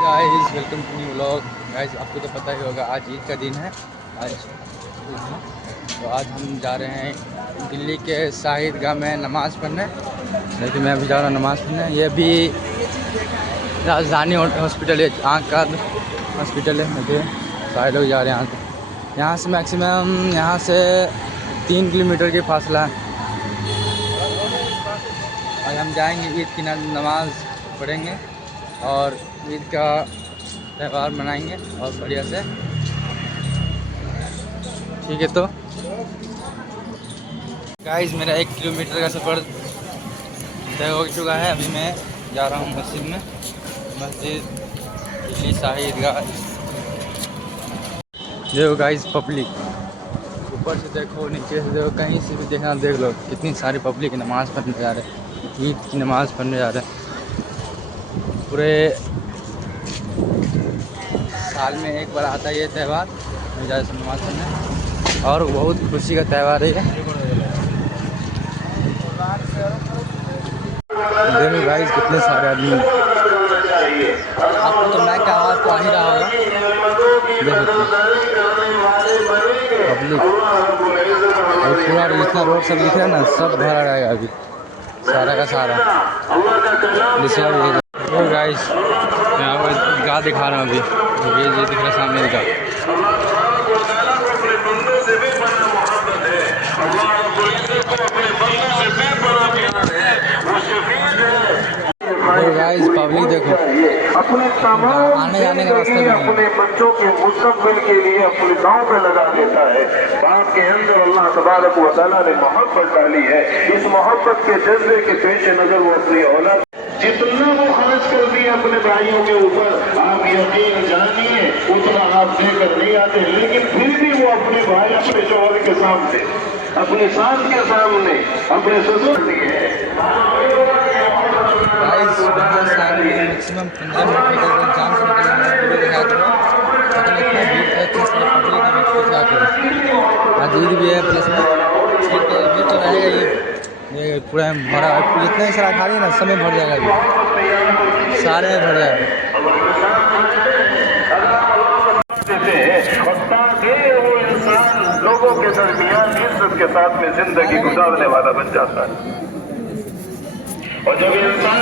Guys welcome to new vlog. Guys आपको तो पता ही होगा आज ईद का दिन है। आज तो आज हम जा रहे हैं दिल्ली के शाहिद गाह में नमाज़ पढ़ने। लेकिन मैं अभी जा रहा हूँ नमाज़ पढ़ने। ये भी राजधानी हॉस्पिटल है, आँख का हॉस्पिटल है। मुझे सारे लोग जा रहे हैं यहाँ से मैक्सिमम यहाँ से 3 किलोमीटर की फासला है। आज हम जाएंगे ईद की नमाज़ पढ़ेंगे और ईद का त्यौहार मनाएंगे और बढ़िया से। ठीक है, तो गाइस मेरा 1 किलोमीटर का सफ़र तय हो चुका है। अभी मैं जा रहा हूँ मस्जिद में, मस्जिद दिल्ली शाहिद गाह। देखो गाइस पब्लिक, ऊपर से देखो नीचे से देखो, कहीं से भी देखना देख लो, कितनी सारी पब्लिक नमाज़ पढ़ने जा रहे हैं, ईद की नमाज़ पढ़ने जा रहे हैं। पूरे साल में एक बार आता है ये त्यौहार, जा से नमाज़ पढ़ने, और बहुत खुशी का त्यौहार है ये। देखो गाइस कितने सारे आदमी, आपको तो मैं क्या आवाज़ तो आ ही रहा होगा। देखो पब्लिक और पूरा जितना रोड सब दिख रहा है ना, सब भरा रहेगा अभी, सारा का सारा। तो गाइस मैं आपको गाह दिखा रहा हूँ अभी, ये दिख रहा है सामने का। गाइस पब्लिक देखो, आने जाने का रास्ता भी अपने बच्चों के मुस्तकबिल के लिए अपने गांव पे लगा देता है। बाप के अंदर अल्लाह तबारक व तआला ने मोहब्बत डाली है। इस मोहब्बत के जज्बे के पेश नजर वो अपनी औलाद जितना वो खर्च कर दिए अपने भाइयों के ऊपर, आप यकीन जानिए उतना आप देकर नहीं आते। लेकिन फिर भी वो अपने भाई, अपने शौहर के सामने, अपनी सास के सामने, अपने ससुर मैक्सिमम 15 मिनट निकल जाम से निकल आज ईद भी है, प्लस में ईद तो रहेगा ये पूरा भरा, जितना ही सारा खा रही है ना, समय भर जाएगा, अभी सारे में भर जाएगा। लोगों के दरमियान इज्जत के साथ में जिंदगी गुजारने वाला बन जाता है। और जब इंसान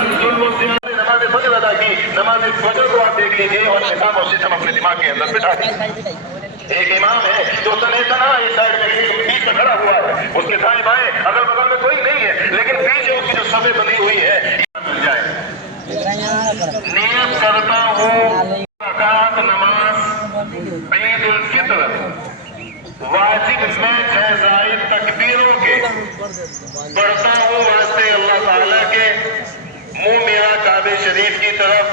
नमाज फजर अदा की, नमाज फजर को आप देख लीजिए और निकाम और सिस्टम अपने दिमाग के अंदर बिठा दीजिए। एक इमाम है जो तना इस साइड में बीच में खड़ा हुआ है, उसके दाएं बाएं अगल बगल में कोई नहीं है, लेकिन पीछे उसकी जो सभे बनी हुई है मिल जाए। नियत करता हूँ रकात नमाज ईद उल फित्र वाजिब में 6 जायद तकबीरों के पढ़ता हूँ वास्ते अल्लाह ताला के, मुंह मेरा काबे शरीफ की तरफ,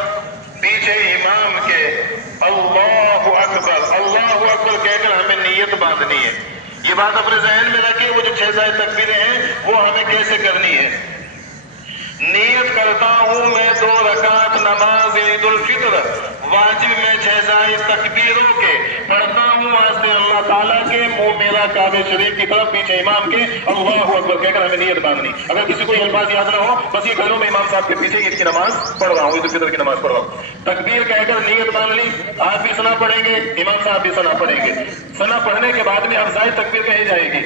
पीछे इमाम के अल्लाहु अकबर कहकर हमें नीयत बांधनी है। ये बात अपने जहन में रखिए, वो जो 6 जायद तकबीरें हैं वो हमें कैसे करनी है। नीयत करता हूँ मैं 2 रकात नमाज ईद उल फित्र वाजिब में 6 जायद तकबीरों के पढ़ता हूँ वास्ते अल्लाह ताला के, मुंह मेरा काबे शरीफ की तरफ, पीछे इमाम के अल्लाहु अकबर कहकर हमें नीयत बांधनी। अगर किसी को ये अल्फाज याद ना हो, बस ये घरों में इमाम साहब के पीछे ईद की नमाज पढ़ रहा हूँ, ईद उल फित्र की नमाज पढ़ रहा हूँ, तकबीर कहकर नीयत बांध ली। आप भी सना पढ़ेंगे, इमाम साहब भी सना पढ़ेंगे। सना पढ़ने के बाद में अब जायद तकबीर कही जाएगी।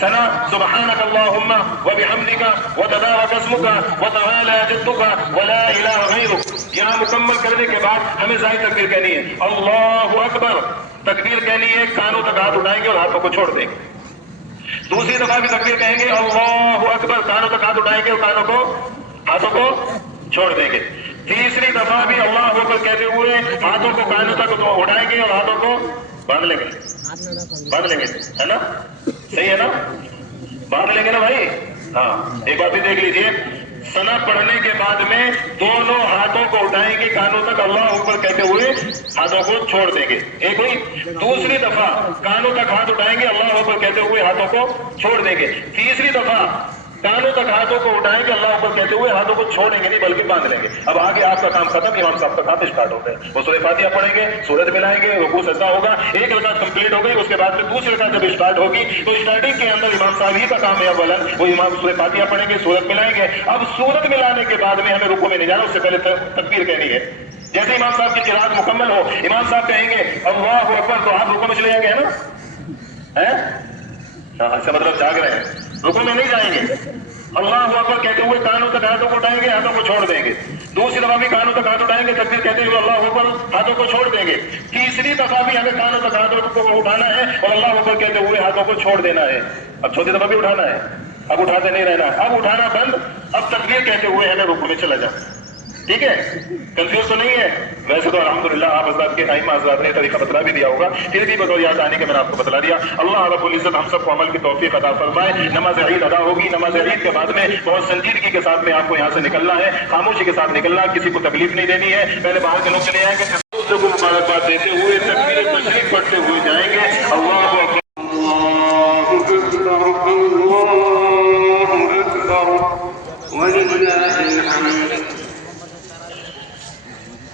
सना सुब्हानक अल्लाहुम्मा व बिहम्दिका व तबारक अस्मुका व तआला जद्दुका व ला इलाहा गैरुक। यहाँ मुकम्मल करने के बाद हमें जायद तकबीर कहनी है। अल्लाहु अकबर तकबीर कहनी है, कानों तक हाथ उठाएंगे और हाथों को छोड़ देंगे। दूसरी दफा भी तकबीर कहेंगे अल्लाहु अकबर, कानों तक हाथ उठाएंगे और हाथों को छोड़ देंगे। तीसरी दफा भी अल्लाहु अकबर कहते हुए हाथों को कानों तक उठाएंगे और हाथों को बांध लेंगे, है ना? सही है ना? बांध लेंगे ना भाई? हाँ, एक बात भी देख लीजिए, सना पढ़ने के बाद में दोनों हाथों को उठाएंगे कानों तक, अल्लाह अकबर कहते हुए हाथों को छोड़ देंगे। एक हुई। दूसरी दफा कानों तक हाथ उठाएंगे, अल्लाह अकबर कहते हुए हाथों को छोड़ देंगे। तीसरी दफा कानों तक हाथों को उठाएंगे अल्लाह अकबर कहते हुए, हाथों को छोड़ेंगे नहीं बल्कि बांध लेंगे। अब आगे आपका काम खत्म, इमाम साहब का काम स्टार्ट होता है। वो सूरह फातिहा पढ़ेंगे, सूरत मिलाएंगे, रुकू सजदा होगा, एक रकात कंप्लीट हो गई, उसके बाद में दूसरी रकात जब स्टार्ट होगी तो स्टार्टिंग के अंदर इमाम साहब ही का काम है अव्वलन, वो इमाम सूरह फातिहा पढ़ेंगे, सूरत मिलाएंगे। अब सूरत मिलाने के बाद में हमें रुकू में नहीं जाना, उससे पहले तकबीर कहनी है। जैसे इमाम साहब की किरात मुकम्मल हो, इमाम साहब कहेंगे अल्लाहु अकबर, तो आप रुकू में चले जाएंगे, है ना? है इसका मतलब जाग रहे हैं, रुकू में नहीं जाएंगे। अल्लाहु अकबर कहते हुए कानों तक हाथों को उठाएंगे, हाथों को छोड़ देंगे। दूसरी दफा भी कानों तक हाथ उठाएंगे, तकबीर कहते हुए अल्लाहु अकबर, हाथों को छोड़ देंगे। तीसरी दफा भी हमें कानों तक हाथों को उठाना है और अल्लाहु अकबर कहते हुए हाथों को छोड़ देना है। अब चौथी दफा भी उठाना है, अब उठाते नहीं रहना, अब उठाना बंद, अब तकबीर कहते हुए हमें रुकू में चला जाओ। ठीक है, कंफ्यूज तो नहीं है? वैसे तो अल्हम्दुलिल्लाह आप हज़रात के आइम्मा हज़रात ने तरीका बतला भी दिया होगा, फिर भी बतौर याद आने के मैंने आपको बतला दिया। अल्लाह रब्बुल इज्जत हम सबको अमल की तौफीक अता फरमाए। नमाज ईद अदा होगी, नमाज ईद के बाद में बहुत संजीदगी के साथ में आपको यहाँ से निकलना है, खामोशी के साथ निकलना, किसी को तकलीफ नहीं देनी है। पहले बाहर के लोग चले आएंगे, दूसरे को मुबारकबाद देते हुए तकबीर तशरीफ पढ़ते हुए जाएंगे। अल्लाहु अकबर,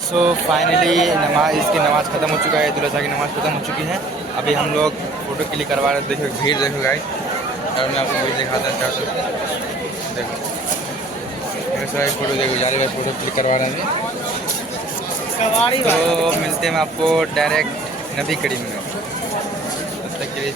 सो फाइनली इसकी नमाज़ ख़त्म हो चुका है, दुल्हा की नमाज़ ख़त्म हो चुकी है। अभी हम लोग फ़ोटो क्लिक करवा रहे हैं। देखो भीड़ देखो गाइस, और मैं आपको भीड़ दिखाता चाहता हूँ। देखो मेरे सारे फ़ोटो देखो, जारी भाई फ़ोटो क्लिक करवा रहे हैं। तो मिलते हैं आपको डायरेक्ट नबी करीम में। तब तक के लिए